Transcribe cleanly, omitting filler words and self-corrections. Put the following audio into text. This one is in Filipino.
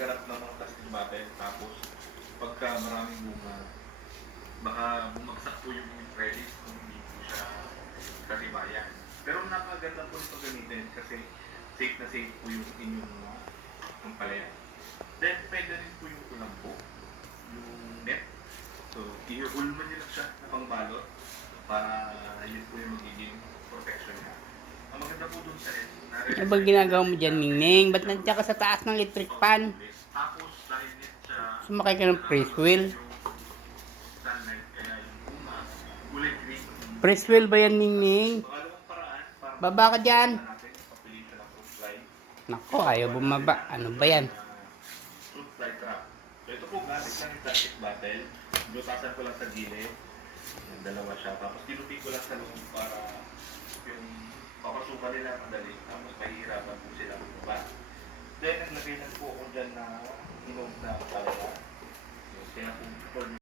ganap ng mga plastic bottle. Tapos, pagka maraming bunga, baka bumagsak po yung credit kung hindi po siya katibayan. Pero napakaganda po ito gamitin kasi safe na safe po yung inyong ampalayan. Then, pwede rin po yung kulambo, yung net. So, i-ulman nyo lang siya na pangbalot para yun po yung magiging protection niya. Ang maganda po dun sa net, Ano bang ginagawa mo dyan, Ningning? Ba't nandiyan ka sa taas ng electric pan? tapos dahil net siya, Sumakay ka ng press wheel. sunlight, kaya yung bunga, kulay green. Press wheel ba yan, Ningning? Pangalawang paraan, para Baba ka dyan. natin, papili siya ng fruit fly. Nako, ayaw bumaba. Ano ba yan? Fruit fly trap. So ito po, gamit lang yung plastic bottle. Lutasan ko lang sa gilid. Yung dalawa siya. Tapos tinupi ko lang sa loob para yung papasukan nila madali. Tapos mahihirapan po sila bumaba. Then, naglagay lang po ako dyan na hinog na palaya. Yung tinapong